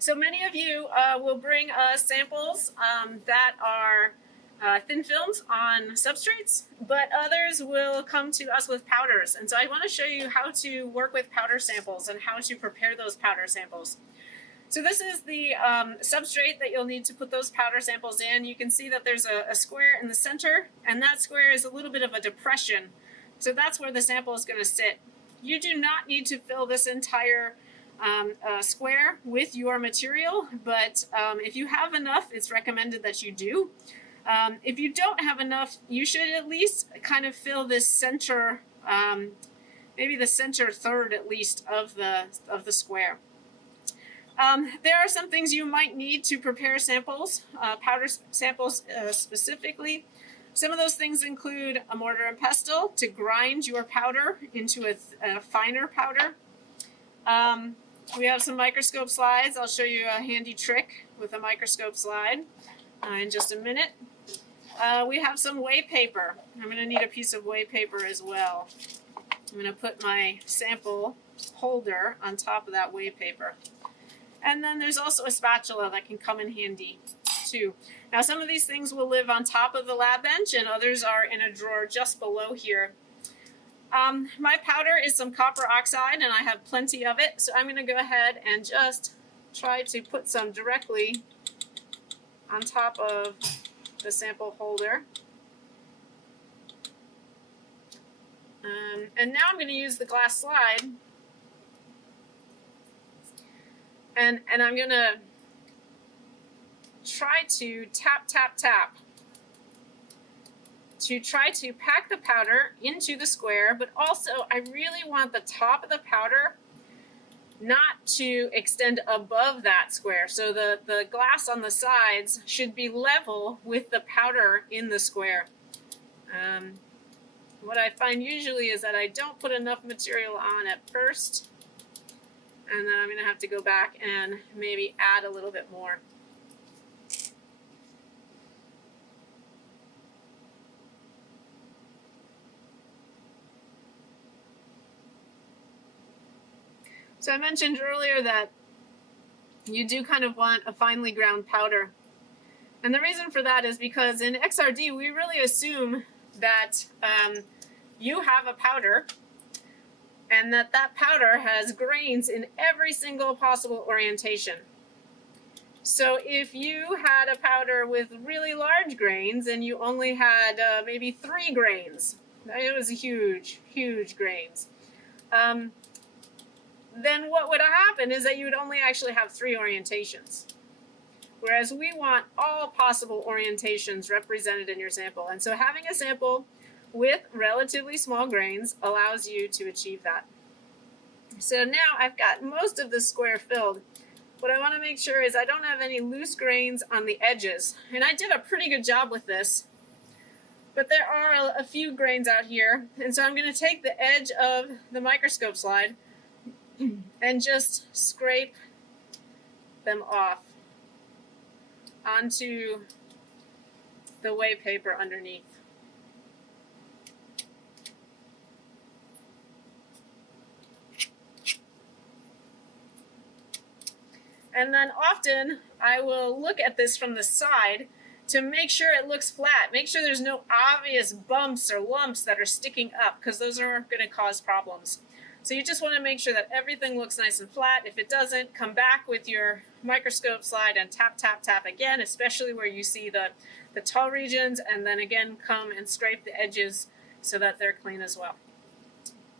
So many of you will bring us samples that are thin films on substrates, but others will come to us with powders. And so I want to show you how to work with powder samples and how to prepare those powder samples. So this is the substrate that you'll need to put those powder samples in. You can see that there's a square in the center, and that square is a little bit of a depression. So that's where the sample is going to sit. You do not need to fill this entire square with your material, but if you have enough, it's recommended that you do. If you don't have enough, you should at least kind of fill this center, maybe the center third at least of the square. There are some things you might need to prepare samples, powder samples specifically. Some of those things include a mortar and pestle to grind your powder into a finer powder. We have some microscope slides. I'll show you a handy trick with a microscope slide in just a minute. We have some whey paper. I'm going to need a piece of whey paper as well. I'm going to put my sample holder on top of that whey paper. And then there's also a spatula that can come in handy too. Now some of these things will live on top of the lab bench and others are in a drawer just below here. My powder is some copper oxide and I have plenty of it, so I'm going to go ahead and just try to put some directly on top of the sample holder. And now I'm going to use the glass slide and I'm going to try to tap, tap, tap to try to pack the powder into the square, but also I really want the top of the powder not to extend above that square. So the glass on the sides should be level with the powder in the square. What I find usually is that I don't put enough material on at first, and then I'm going to have to go back and maybe add a little bit more. So I mentioned earlier that you do kind of want a finely ground powder. And the reason for that is because in XRD, we really assume that you have a powder and that powder has grains in every single possible orientation. So if you had a powder with really large grains and you only had maybe 3 grains, it was huge, huge grains, then what would happen is that you would only actually have 3 orientations. Whereas we want all possible orientations represented in your sample. And so having a sample with relatively small grains allows you to achieve that. So now I've got most of the square filled. What I want to make sure is I don't have any loose grains on the edges. And I did a pretty good job with this. But there are a few grains out here. And so I'm going to take the edge of the microscope slide and just scrape them off onto the whey paper underneath. And then often I will look at this from the side to make sure it looks flat. Make sure there's no obvious bumps or lumps that are sticking up, because those are going to cause problems. So you just want to make sure that everything looks nice and flat. If it doesn't, come back with your microscope slide and tap, tap, tap again, especially where you see the tall regions, and then again come and scrape the edges so that they're clean as well.